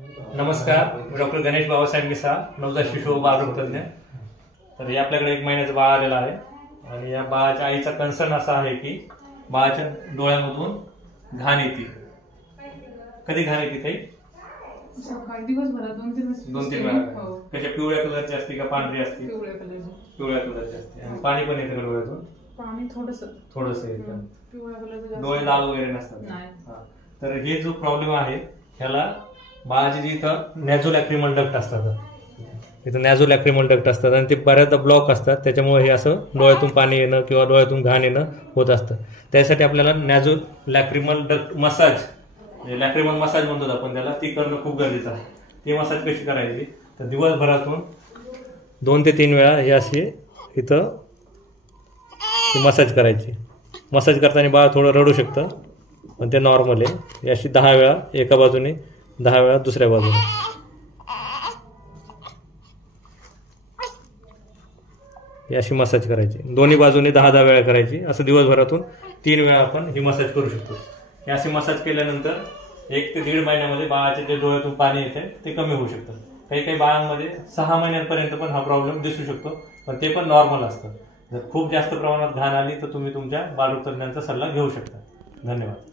नमस्कार, मी डॉक्टर गणेश बाबासाहेब मिसा, नवजात शिशु बालरोग तज्ञ। तर आपल्याकडे 1 महिन्याचं बाळ आलेलं आहे आणि या बाळाच्या आईचा कन्सर्न असा आहे की बाळाच्या डोळ्यामधून घाण येते। कधी घाण येते काही? सकाळी दिवसभरात 2-3 वेळा। कशा पिवळ्या कलरची असते का पांढरी असते? पिवळ्या कलरची असते। आणि पाणी पण येतं डोळ्यातून? पाणी थोडंसं येतं। पिवळ्या कलरचं डोळे लाल वगैरे नसतात। तर हे जो प्रॉब्लेम आहे ह्याला बाळाचे जे इथं नॅझोलॅक्रिमल डक्ट असतात, इथं नॅझोलॅक्रिमल डक्ट असतात आणि ते बऱ्याचदा ब्लॉक असतात, त्याच्यामुळे हे असं डोळ्यातून पाणी येणं किंवा डोळ्यातून घाण येणं होत असतं। त्यासाठी आपल्याला नॅझोलॅक्रिमल डक्ट मसाज, लॅक्रिमल मसाज म्हणतो आपण त्याला, ती करणं खूप गरजेचं आहे। ती मसाज कशी करायची तर दिवसभरातून 2 ते 3 वेळा हे अशी इथं मसाज करायची। मसाज करताना बाळ थोडं रडू शकतं पण ते नॉर्मल आहे। अशी 10 वेळा एका बाजूने, 10 वेळा दुसऱ्या बाजूने अशी मसाज करायची। दोन्ही बाजूने 10-10 वेळा करायची। असं दिवसभरातून 3 वेळा आपण ही मसाज करू शकतो। हे अशी मसाज केल्यानंतर 1 ते 1.5 महिन्यामध्ये बाळाच्या जे डोळ्यातून पाणी येते ते कमी होऊ शकतं। काही बाळांमध्ये 6 महिन्यांपर्यंत पण हा प्रॉब्लेम दिसू शकतो, पण ते पण नॉर्मल असतं। जर खूप जास्त प्रमाणात घाण आली तर तुम्ही तुमच्या बालरोग तज्ञांचा सल्ला घेऊ शकता। धन्यवाद।